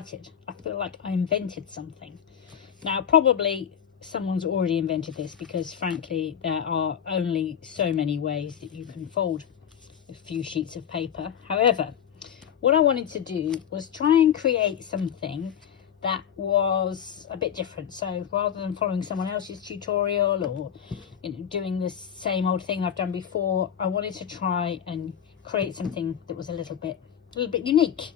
excited. I feel like I invented something. Now, probably someone's already invented this, because frankly, there are only so many ways that you can fold a few sheets of paper. However, what I wanted to do was try and create something that was a bit different. So rather than following someone else's tutorial or doing the same old thing I've done before, I wanted to try and create something that was a little bit unique.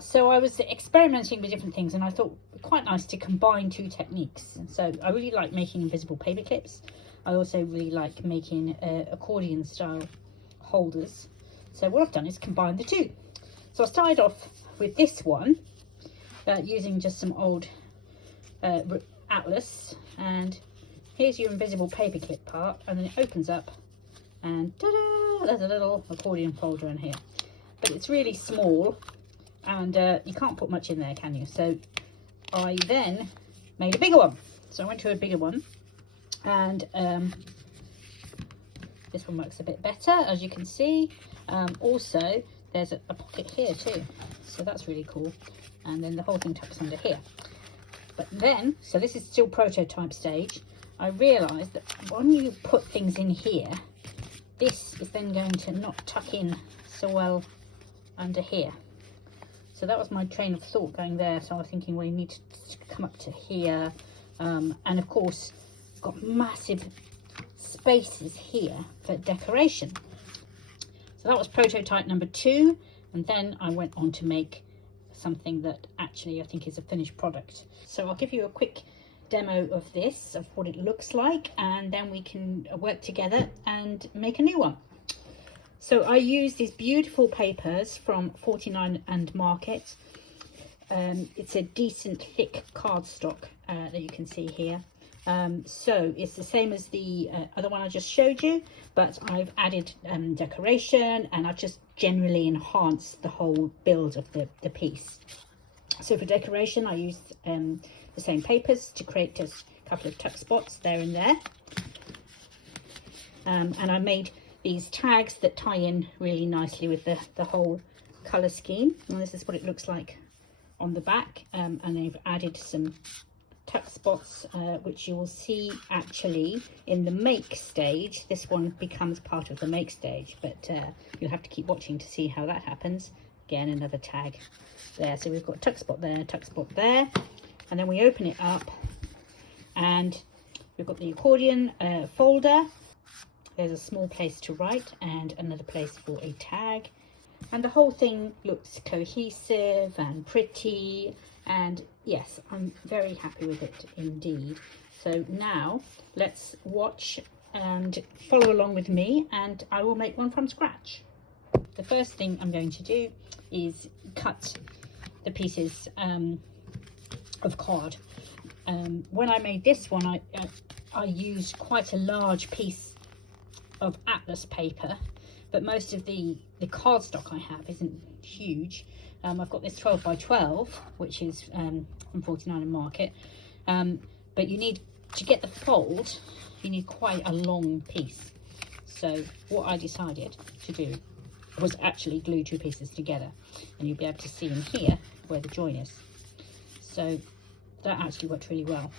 So I was experimenting with different things, and I thought quite nice to combine two techniques. And so I really like making invisible paper clips. I also really like making accordion style holders. So what I've done is combine the two. So I started off with this one using just some old atlas, and here's your invisible paper clip part, and then it opens up and ta-da, there's a little accordion folder in here, but it's really small and you can't put much in there, can you? So I then made a bigger one. So I went to a bigger one, and this one works a bit better, as you can see. Also there's a pocket here too, so that's really cool, and then the whole thing tucks under here. But then, so this is still prototype stage, I realized that when you put things in here, this is then going to not tuck in so well under here. So that was my train of thought going there. So I was thinking, well, you need to come up to here, and of course you've got massive spaces here for decoration. So that was prototype number 2, and then I went on to make something that actually I think is a finished product. So I'll give you a quick demo of this, of what it looks like, and then we can work together and make a new one. So I use these beautiful papers from 49 and Market. It's a decent thick cardstock that you can see here. So it's the same as the other one I just showed you, but I've added decoration, and I've just generally enhanced the whole build of the piece. So for decoration, I used the same papers to create just a couple of tuck spots there and there. And I made these tags that tie in really nicely with the whole colour scheme. And this is what it looks like on the back. And I've added some tuck spots, which you will see actually in the make stage. This one becomes part of the make stage, but you'll have to keep watching to see how that happens. Again, another tag there. So we've got tuck spot there, tuck spot there, and then we open it up, and we've got the accordion folder. There's a small place to write and another place for a tag, and the whole thing looks cohesive and pretty, and yes, I'm very happy with it indeed. So now let's watch and follow along with me, and I will make one from scratch. The first thing I'm going to do is cut the pieces of card. When I made this one, I used quite a large piece of atlas paper, but most of the cardstock I have isn't huge. I've got this 12 by 12, which is from 49 and Market, but you need to get the fold, you need quite a long piece. So what I decided to do was actually glue two pieces together, and you'll be able to see in here where the join is. So that actually worked really well,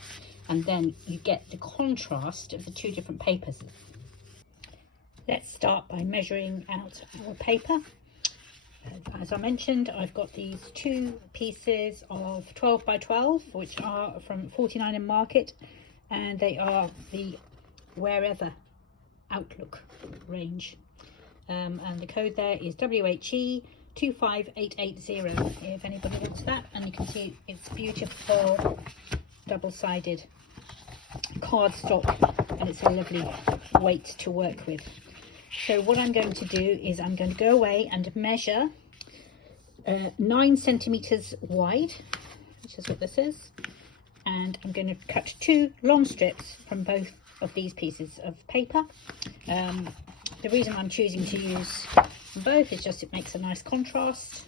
and then you get the contrast of the two different papers. Let's start by measuring out our paper. As I mentioned, I've got these two pieces of 12 by 12, which are from 49 and Market, and they are the Wherever Outlook range. And the code there is WHE 25880, if anybody wants that. And you can see it's beautiful double-sided cardstock, and it's a lovely weight to work with. So what I'm going to do is I'm going to go away and measure 9 centimeters wide, which is what this is, and I'm going to cut 2 long strips from both of these pieces of paper. The reason I'm choosing to use both is just it makes a nice contrast.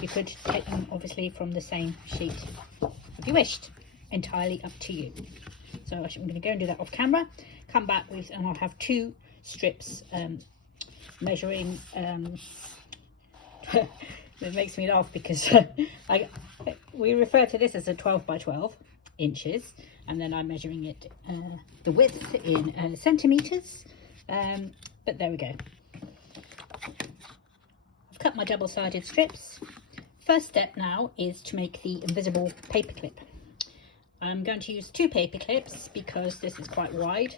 You could take them obviously from the same sheet if you wished, entirely up to you. So I'm going to go and do that off camera, come back with, and I'll have 2 strips measuring It makes me laugh because we refer to this as a 12 by 12 inches, and then I'm measuring it the width in centimeters. But there we go. I've cut my double-sided strips. First step now is to make the invisible paper clip. I'm going to use 2 paper clips because this is quite wide,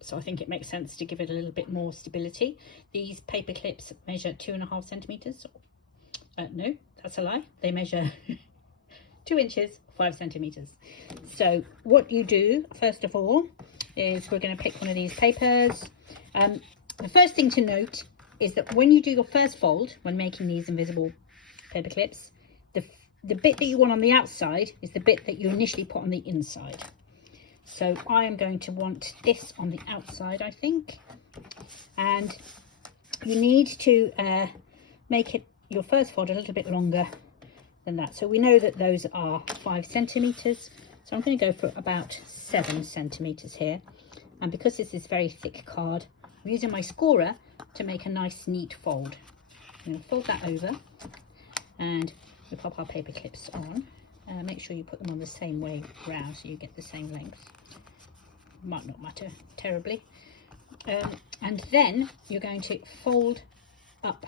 so I think it makes sense to give it a little bit more stability. These paper clips measure 2.5 centimeters. No, that's a lie. They measure 2 inches, 5 centimeters. So what you do first of all is we're going to pick one of these papers. The first thing to note is that when you do your first fold, when making these invisible paper clips, the bit that you want on the outside is the bit that you initially put on the inside. So I am going to want this on the outside, I think. And you need to make it your first fold a little bit longer than that. So we know that those are 5 centimeters. So I'm going to go for about 7 centimeters here. And because this is very thick card, I'm using my scorer to make a nice neat fold. I'm going to fold that over and we pop our paper clips on. Make sure you put them on the same way round so you get the same length. Might not matter terribly. And then you're going to fold up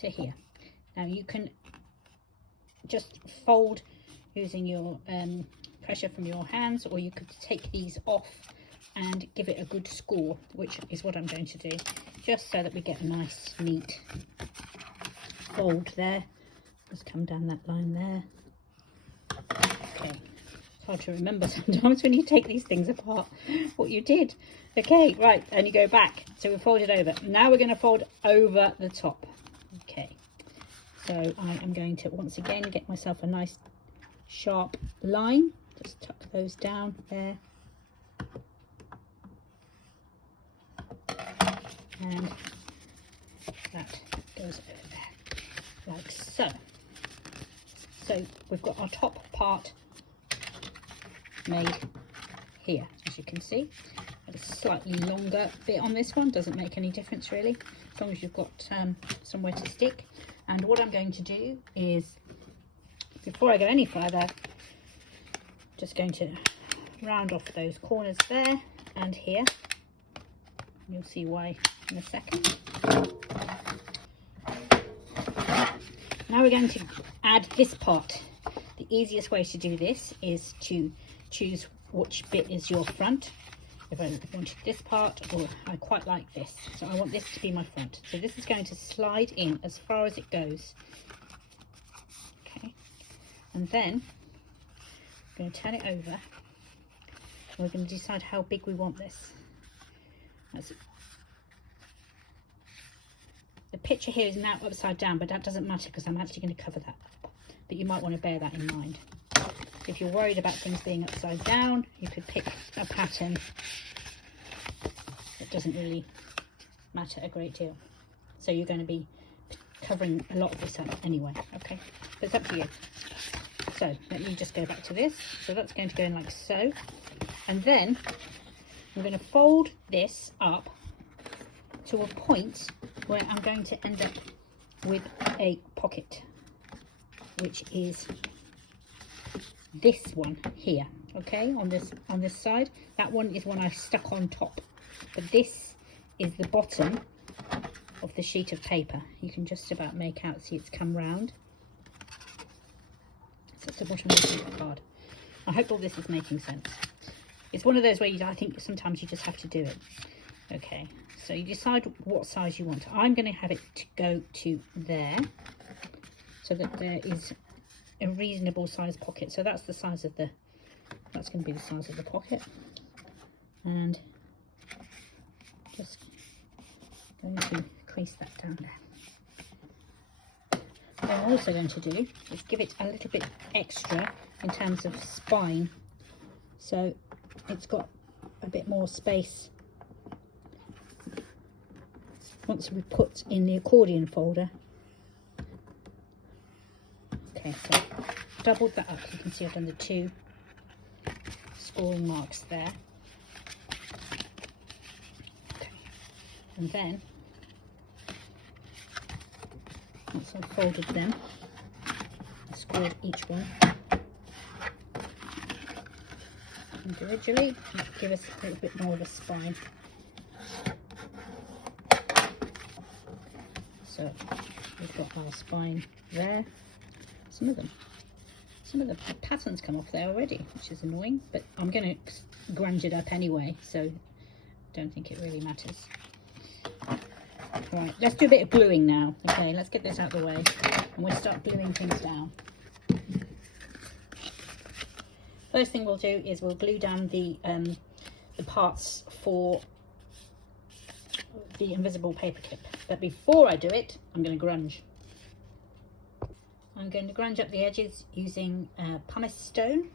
to here. Now you can just fold using your pressure from your hands, or you could take these off and give it a good score, which is what I'm going to do, just so that we get a nice neat fold there. Just come down that line there. Okay, it's hard to remember sometimes when you take these things apart what you did. Okay, right, and you go back. So we folded over. Now we're going to fold over the top. Okay, so I am going to once again get myself a nice sharp line. Just tuck those down there. And that goes over there, like so. So we've got our top part made here, as you can see. A slightly longer bit on this one, doesn't make any difference really, as long as you've got somewhere to stick. And what I'm going to do is, before I go any further, just going to round off those corners there and here. You'll see why in a second. Now we're going to add this part. The easiest way to do this is to choose which bit is your front. If I wanted this part, or I quite like this, so I want this to be my front. So this is going to slide in as far as it goes. Okay, and then I'm going to turn it over. And we're going to decide how big we want this. The picture here is now upside down, but that doesn't matter because I'm actually going to cover that up. But you might want to bear that in mind. If you're worried about things being upside down, you could pick a pattern that doesn't really matter a great deal. So you're going to be covering a lot of this up anyway, okay? But it's up to you. So let me just go back to this. So that's going to go in like so. And then I'm going to fold this up to a point where I'm going to end up with a pocket, which is this one here. Okay, on this side. That one is one I stuck on top, but this is the bottom of the sheet of paper. You can just about make out, see it's come round. So it's the bottom of the sheet of card. I hope all this is making sense. It's one of those where I think sometimes you just have to do it. Okay, so you decide what size you want. I'm going to have it to go to there, so that there is a reasonable size pocket. So that's the size of the, that's going to be the size of the pocket. And just going to crease that down there. What I'm also going to do is give it a little bit extra in terms of spine, so it's got a bit more space once we put in the accordion folder. Okay, so doubled that up. You can see I've done the 2 scoring marks there. Okay, and then once I've folded them, scored each one individually, give us a little bit more of a spine. So we've got our spine there. Some of the patterns come off there already, which is annoying, but I'm going to grunge it up anyway, so don't think it really matters. Right, let's do a bit of gluing now. Okay, let's get this out of the way and we'll start gluing things down. First thing we'll do is we'll glue down the parts for the invisible paper clip. But before I do it, I'm going to grunge. I'm going to grunge up the edges using pumice stone.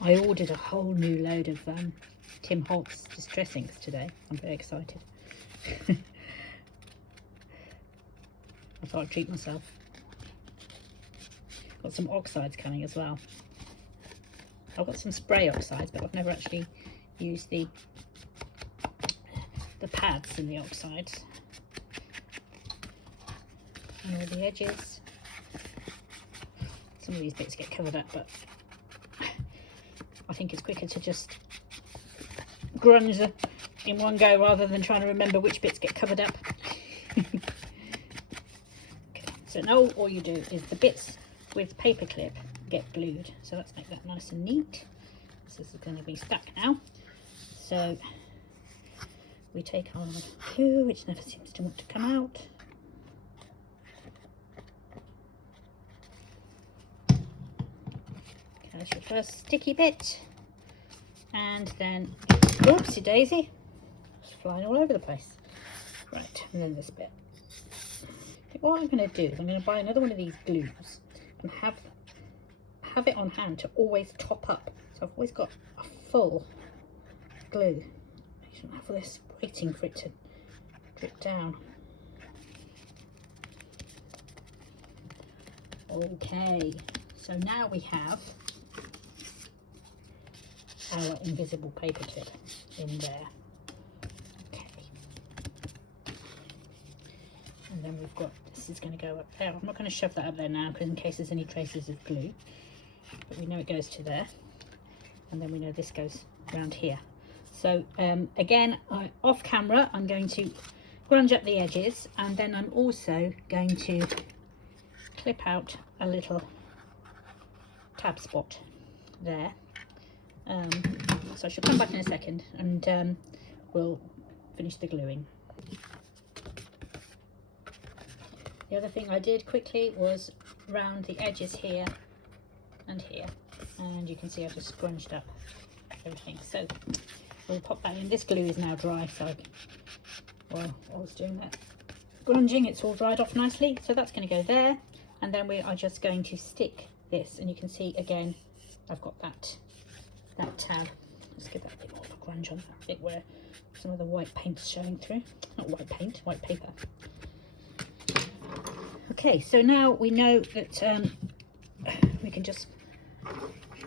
I ordered a whole new load of Tim Holtz distress inks today. I'm very excited. I thought I'd treat myself. Got some oxides coming as well. I've got some spray oxides, but I've never actually used the pads in the oxides. And all the edges. Some of these bits get covered up, but I think it's quicker to just grunge in one go rather than trying to remember which bits get covered up. Okay. So now all you do is the bits with paperclip get glued. So let's make that nice and neat. This is going to be stuck now. So we take our glue, which never seems to want to come out. Okay, that's your first sticky bit. And then, oopsie daisy, it's flying all over the place. Right, and then this bit. What I'm going to do is I'm going to buy another one of these glues and have it on hand to always top up. So I've always got a full glue. I shouldn't have this waiting for it to drip down. Okay, so now we have our invisible paper clip in there. Okay. And then we've got, this is going to go up there. I'm not going to shove that up there now because in case there's any traces of glue. But we know it goes to there. And then we know this goes around here. So again, off camera, I'm going to grunge up the edges, and then I'm also going to clip out a little tab spot there. So I shall come back in a second and we'll finish the gluing. The other thing I did quickly was round the edges here and here, and you can see I've just scrunched up everything. So we'll pop that in. This glue is now dry, so while I was doing that grunging, it's all dried off nicely. So that's going to go there, and then we are just going to stick this, and you can see again I've got that tab. Let's give that a bit more of a grunge on that bit where some of the white paint's showing through. Not white paint, white paper. Okay, so now we know that we can just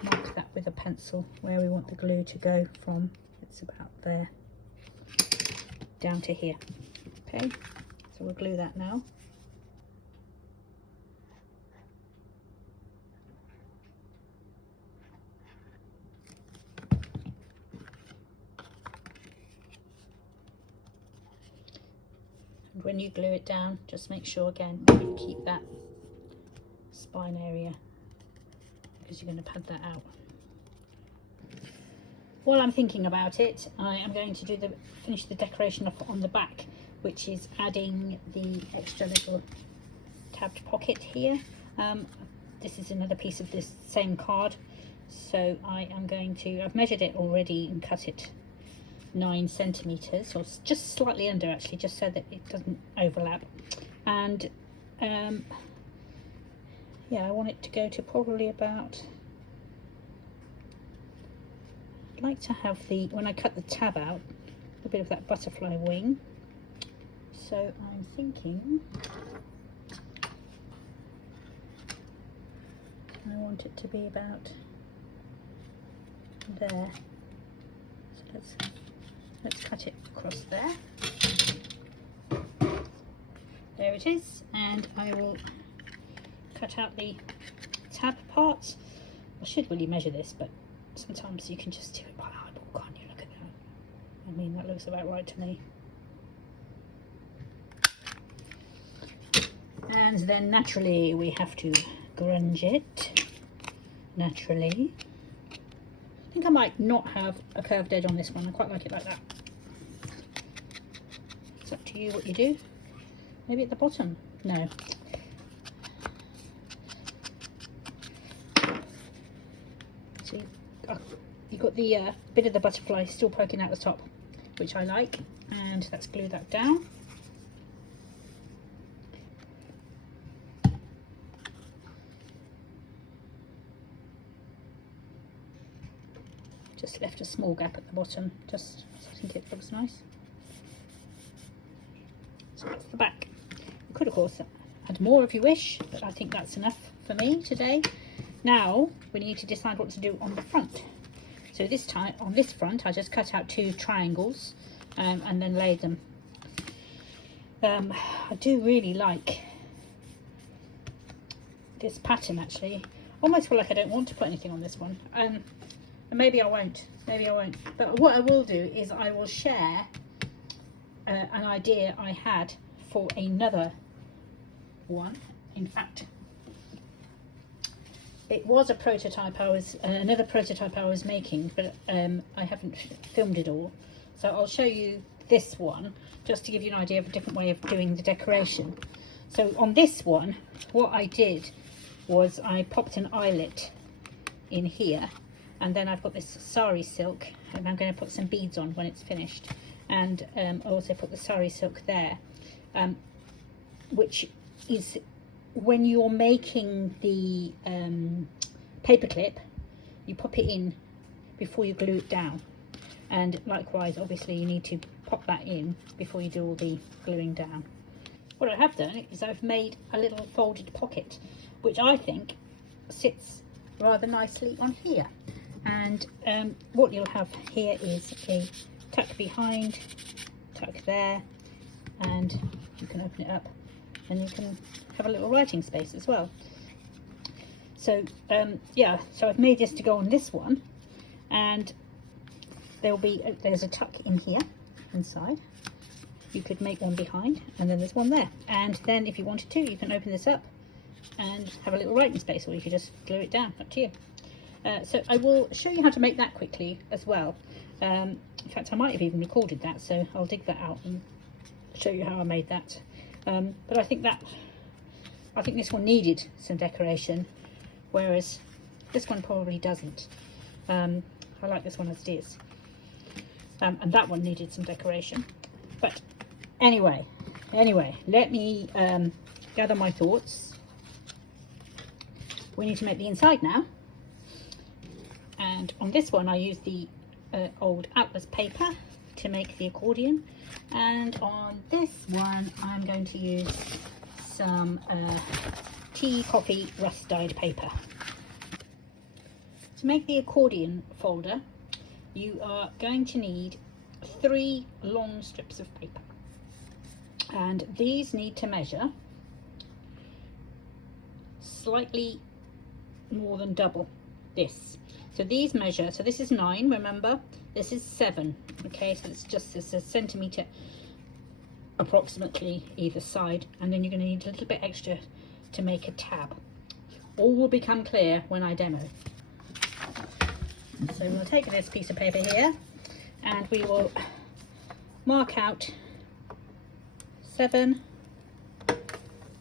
mark that with a pencil where we want the glue to go from. It's about there down to here. Okay, so we'll glue that now. And when you glue it down, just make sure again you keep that spine area, because you're going to pad that out. While I'm thinking about it, I am going to finish the decoration off on the back, which is adding the extra little tabbed pocket here. This is another piece of this same card, so I am going to, I've measured it already and cut it 9 centimeters, or just slightly under actually, just so that it doesn't overlap. And yeah, I want it to go to probably about, I'd like to have the, when I cut the tab out, a bit of that butterfly wing. So I'm thinking I want want it to be about there. So let's cut it across there. There it is, and I will cut out the tab parts. I should really measure this, but sometimes you can just do it by eyeball, can't you? Look at that. I mean, that looks about right to me. And then naturally we have to grunge it. Naturally. I think I might not have a curved edge on this one. I quite like it like that. It's up to you what you do. Maybe at the bottom? No. See, you've got the bit of the butterfly still poking out the top, which I like. And let's glue that down. Just left a small gap at the bottom, just I think it looks nice. So that's the back. You could of course add more if you wish, but I think that's enough for me today. Now we need to decide what to do on the front. So this time on this front I just cut out 2 triangles and then laid them. I do really like this pattern actually. Almost feel like I don't want to put anything on this one. And maybe I won't, but what I will do is I will share an idea I had for another one. In fact, it was a prototype another prototype I was making, but I haven't filmed it all, so I'll show you this one just to give you an idea of a different way of doing the decoration. So on this one, what I did was I popped an eyelet in here, and then I've got this sari silk, and I'm going to put some beads on when it's finished. And I also put the sari silk there, which is when you're making the paperclip, you pop it in before you glue it down. And likewise, obviously, you need to pop that in before you do all the gluing down. What I have done is I've made a little folded pocket, which I think sits rather nicely on here. And what you'll have here is a tuck behind, tuck there, and you can open it up and you can have a little writing space as well. So yeah, so I've made this to go on this one, and there's a tuck in here inside. You could make one behind, and then there's one there, and then if you wanted to, you can open this up and have a little writing space, or you could just glue it down, up to you. So I will show you how to make that quickly as well. In fact, I might have even recorded that, so I'll dig that out and show you how I made that. But I think this one needed some decoration, whereas this one probably doesn't. I like this one as it is, and that one needed some decoration. But anyway, let me gather my thoughts. We need to make the inside now. And on this one I used the old atlas paper to make the accordion, and on this one I'm going to use some tea coffee rust dyed paper. To make the accordion folder, you are going to need 3 long strips of paper, and these need to measure slightly more than double this. So these measure, so this is 9, remember, this is 7, okay, so it's just a centimetre approximately either side, and then you're going to need a little bit extra to make a tab. All will become clear when I demo. So we'll take this piece of paper here, and we will mark out 7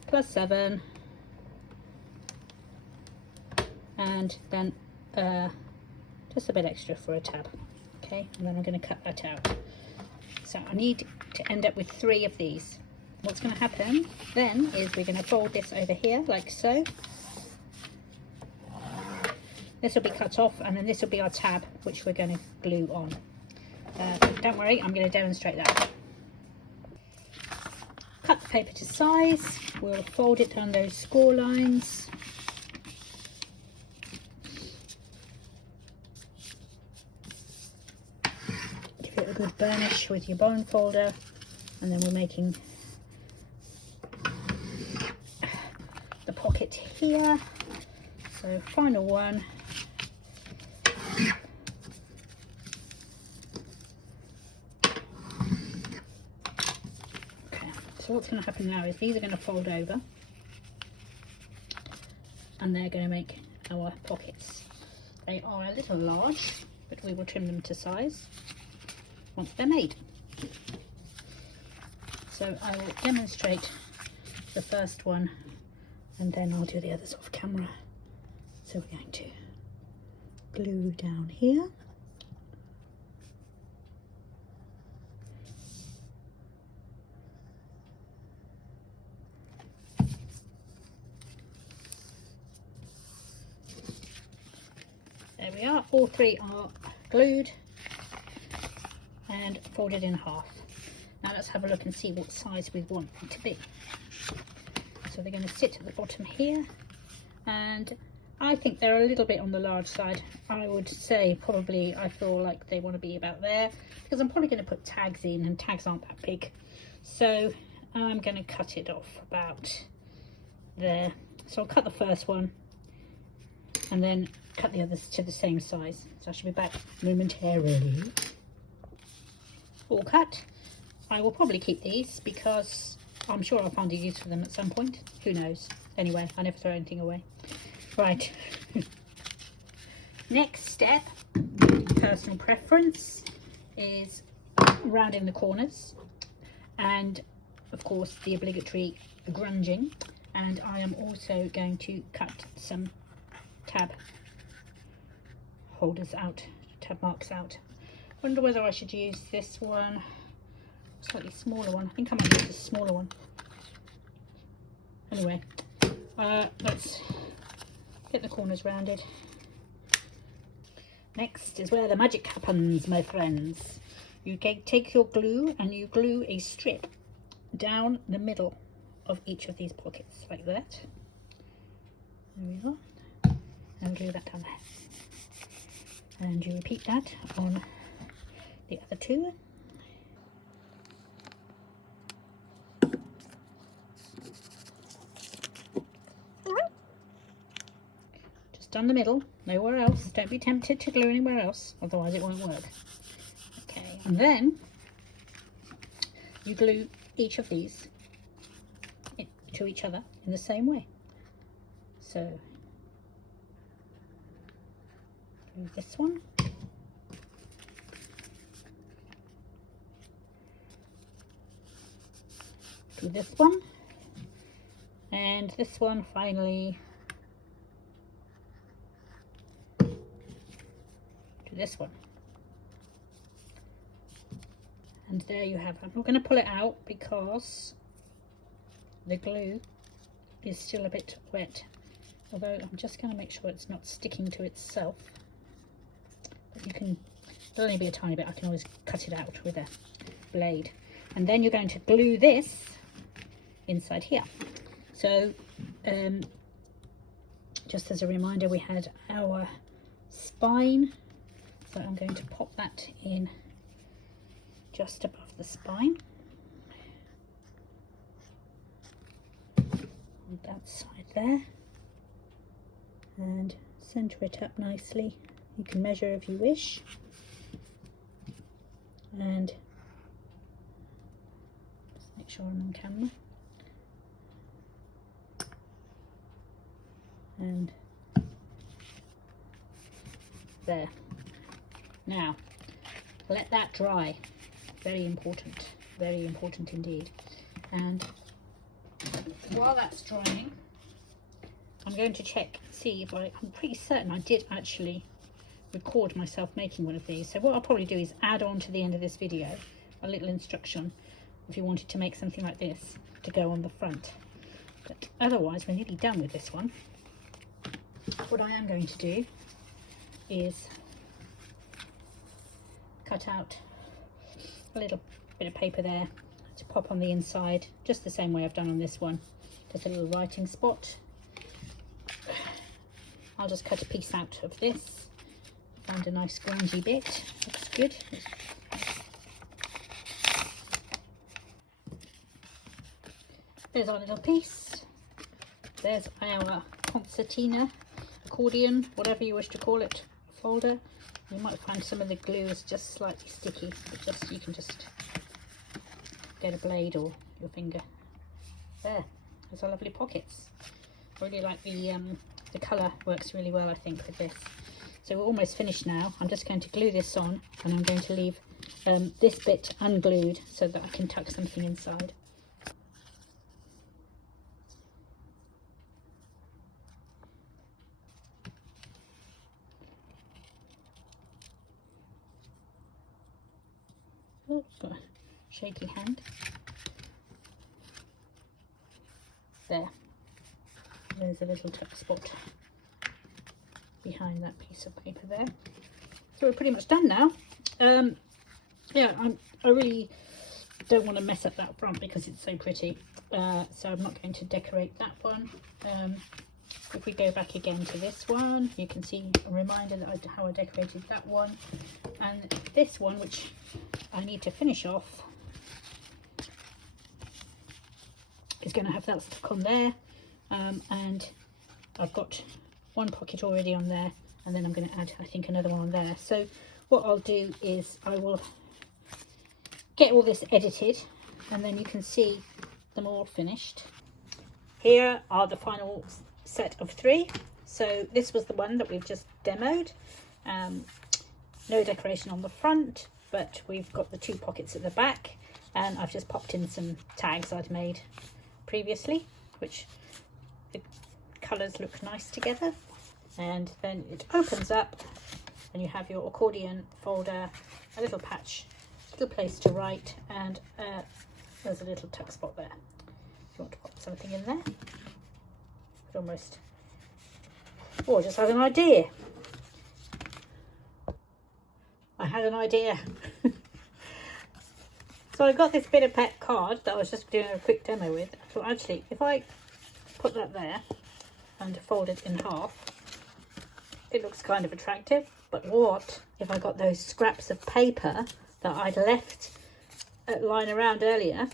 plus 7, and then just a bit extra for a tab, okay, and then I'm going to cut that out. So I need to end up with 3 of these. What's going to happen then is we're going to fold this over here like so. This will be cut off, and then this will be our tab, which we're going to glue on. Don't worry, I'm going to demonstrate that. Cut the paper to size. We'll fold it on those score lines. good burnish with your bone folder, and then we're making the pocket here. So final one. So what's going to happen now is these are going to fold over, and they're going to make our pockets. They are a little large, but we will trim them to size once they're made. So I will demonstrate the first one, and then I'll do the others off camera. So we're going to glue down here. There we are, all three are glued and folded in half. Now let's have a look and see what size we want them to be. So they're going to sit at the bottom here, and I think they're a little bit on the large side. I would say probably, I feel like they want to be about there, because I'm probably going to put tags in, and tags aren't that big. So I'm going to cut it off about there. So I'll cut the first one and then cut the others to the same size. So I should be back momentarily. All cut. I will probably keep these because I'm sure I'll find a use for them at some point. Who knows? Anyway, I never throw anything away. Right. Next step, personal preference, is rounding the corners, and of course the obligatory grunging. And I am also going to cut some tab holders out, tab marks out. Wonder whether I should use this one, slightly smaller one. I think I might use this smaller one. Anyway, let's get the corners rounded. Next is where the magic happens, my friends. You take your glue and you glue a strip down the middle of each of these pockets like that. There we are. And glue that down there. And you repeat that on the other two. Just down the middle, nowhere else. Don't be tempted to glue anywhere else, otherwise it won't work. Okay, and then you glue each of these to each other in the same way. So glue this one, do this one, and this one finally, do this one. And there you have it. I'm not going to pull it out because the glue is still a bit wet, although I'm just going to make sure it's not sticking to itself. But you can, it'll only be a tiny bit, I can always cut it out with a blade. And then you're going to glue this inside here. So just as a reminder, we had our spine, so I'm going to pop that in just above the spine on that side there, and center it up nicely. You can measure if you wish, and just make sure I'm on camera. And there. Now let that dry. Very important indeed. And while that's drying, I'm going to check, see if I'm pretty certain I did actually record myself making one of these. So what I'll probably do is add on to the end of this video a little instruction if you wanted to make something like this to go on the front. But otherwise we're nearly done with this one. What I am going to do is cut out a little bit of paper there to pop on the inside, just the same way I've done on this one. Just a little writing spot. I'll just cut a piece out of this. Found a nice grungy bit. Looks good. There's our little piece. There's our concertina, accordion, whatever you wish to call it, folder. You might find some of the glue is just slightly sticky, but just you can just get a blade or your finger. There, there's our lovely pockets. I really like the colour works really well, I think, with this. So we're almost finished now. I'm just going to glue this on, and I'm going to leave this bit unglued so that I can tuck something inside. Oh, got a shaky hand. There. There's a little tuck spot behind that piece of paper there. So we're pretty much done now. Yeah, I really don't want to mess up that front because it's so pretty. So I'm not going to decorate that one. If we go back again to this one, you can see a reminder that how I decorated that one. And this one, which I need to finish off, is going to have that stuck on there. And I've got one pocket already on there, and then I'm going to add, I think, another one on there. So what I'll do is I will get all this edited, and then you can see them all finished. Here are the final set of 3. So this was the one that we've just demoed. No decoration on the front, but we've got the 2 pockets at the back, and I've just popped in some tags I'd made previously, which the colours look nice together. And then it opens up and you have your accordion folder, a little patch, a little place to write, and there's a little tuck spot there if you want to pop something in there. Could almost, or I just had an idea. I had an idea. So I got this bit of pet card that I was just doing a quick demo with. I thought, actually, if I put that there and fold it in half, it looks kind of attractive. But what if I got those scraps of paper that I'd left lying around earlier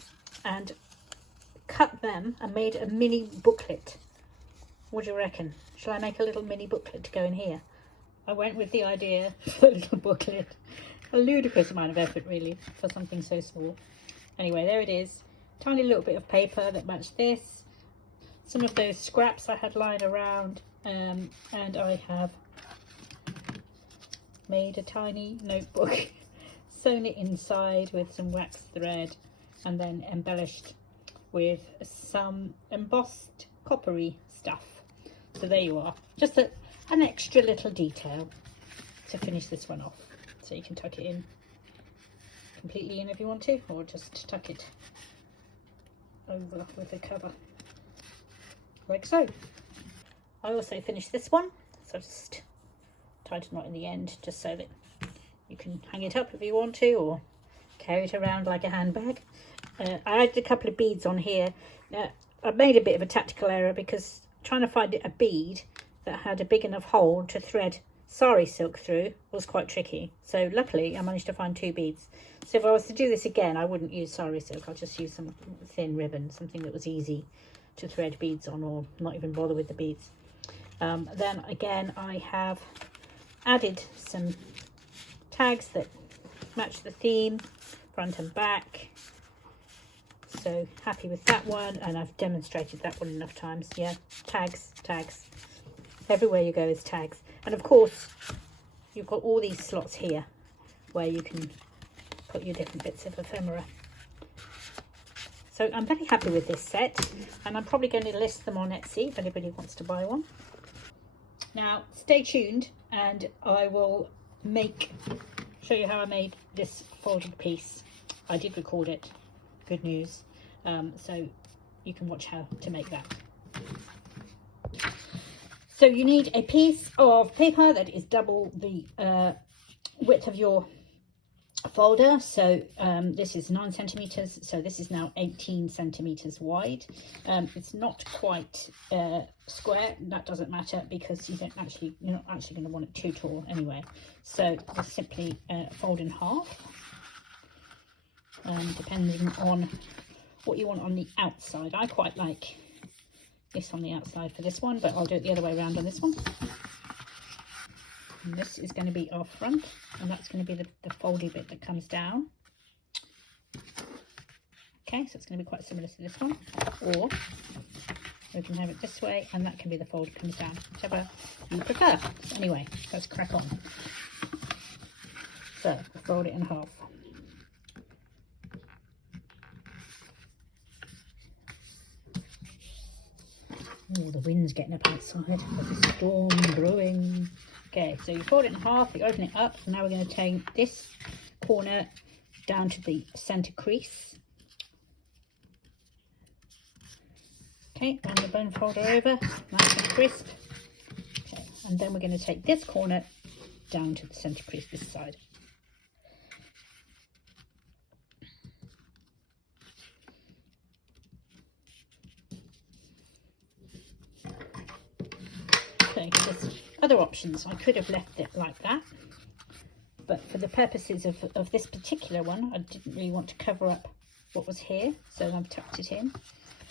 and cut them and made a mini booklet? What do you reckon? Shall I make a little mini booklet to go in here? I went with the idea for a little booklet. A ludicrous amount of effort, really, for something so small. Anyway, there it is. Tiny little bit of paper that matched this. Some of those scraps I had lying around, and I have made a tiny notebook, sewn it inside with some wax thread, and then embellished with some embossed coppery stuff. So there you are, just an extra little detail to finish this one off. So you can tuck it in completely in if you want to, or just tuck it over with the cover, like so. I also finished this one, so I just tied a knot in the end, just so that you can hang it up if you want to, or carry it around like a handbag. I added a couple of beads on here. I made a bit of a tactical error because trying to find a bead that had a big enough hole to thread sari silk through was quite tricky. So luckily I managed to find 2 beads. So if I was to do this again, I wouldn't use sari silk. I'll just use some thin ribbon, something that was easy to thread beads on, or not even bother with the beads. Then again, I have added some tags that match the theme, front and back. So happy with that one, and I've demonstrated that one enough times. Yeah, tags. Everywhere you go is tags. And of course, you've got all these slots here where you can put your different bits of ephemera. So I'm very happy with this set, and I'm probably going to list them on Etsy if anybody wants to buy one. Now stay tuned, and I will show you how I made this folded piece. I did record it, good news, so you can watch how to make that. So you need a piece of paper that is double the width of your folder. So this is 9 centimeters, so this is now 18 centimeters wide. It's not quite square. That doesn't matter because you're not actually going to want it too tall anyway. So just simply fold in half, depending on what you want on the outside. I quite like this on the outside for this one, but I'll do it the other way around on this one. And this is going to be our front, and that's going to be the foldy bit that comes down. Okay, so it's going to be quite similar to this one, or we can have it this way, and that can be the fold that comes down, whichever you prefer. So anyway, let's crack on. So we'll fold it in half. Oh, the wind's getting up outside. There's a storm brewing. Okay, so you fold it in half, you open it up, and now we're going to take this corner down to the centre crease. Okay, and the bone folder over, nice and crisp. Okay, and then we're going to take this corner down to the centre crease this side. Okay, there's other options. I could have left it like that, but for the purposes of this particular one, I didn't really want to cover up what was here, so I've tucked it in.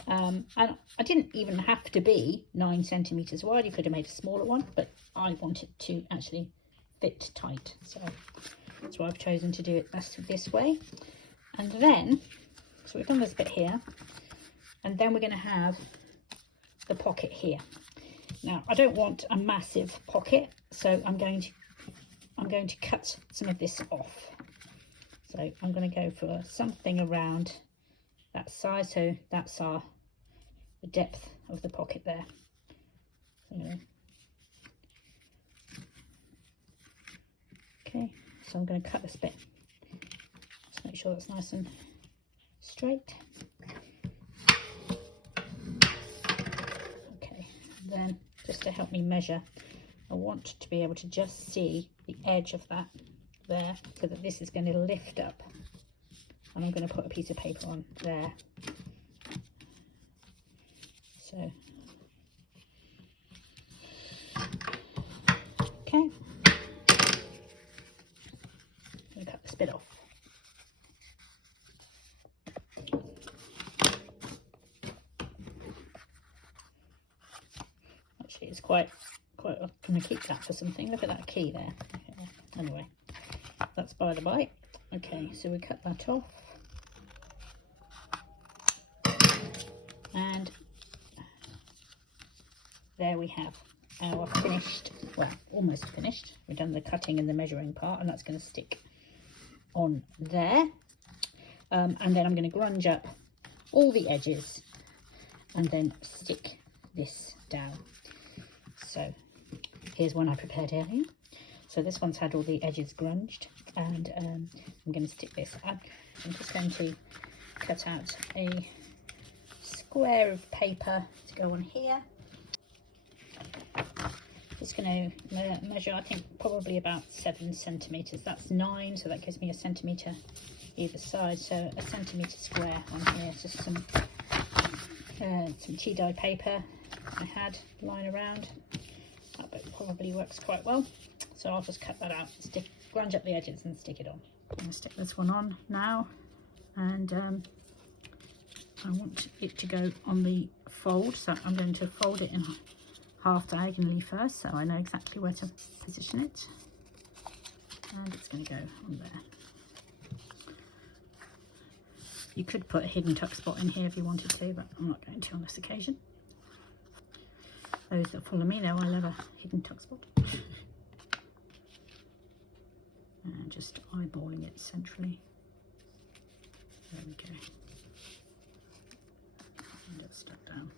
And I didn't even have to be 9 centimeters wide. You could have made a smaller one, but I want it to actually fit tight, so that's why I've chosen to do it this way. And then, so we've done this bit here, and then we're going to have the pocket here. Now I don't want a massive pocket, so I'm going to cut some of this off. So I'm going to go for something around that size, so that's the depth of the pocket there. Okay, so I'm going to cut this bit. Just make sure that's nice and straight. Okay, then just to help me measure, I want to be able to just see the edge of that there, so that this is going to lift up, and I'm going to put a piece of paper on there. So, okay, I'm going to cut this bit off. Actually, it's quite. I'm going to keep that for something. Look at that key there. Okay. Anyway, that's by the by. Okay, so we cut that off, and there we have our finished, well, almost finished. We've done the cutting and the measuring part, and that's going to stick on there. And then I'm going to grunge up all the edges and then stick this down. So here's one I prepared earlier. So this one's had all the edges grunged, and I'm going to stick this. I'm just going to cut out a square of paper to go on here. Just going to measure, I think probably about 7 centimeters. That's 9, so that gives me a centimeter either side. So a centimeter square on here. Just some tea dye paper I had lying around. That bit probably works quite well. So I'll just cut that out, grunge up the edges and stick it on. I'm going to stick this one on now, and I want it to go on the fold, so I'm going to fold it in half diagonally first, so I know exactly where to position it, and it's going to go on there. You could put a hidden tuck spot in here if you wanted to, but I'm not going to on this occasion. Those that follow me know I love a hidden tuck spot. And just eyeballing it centrally. There we go. And it's stuck down.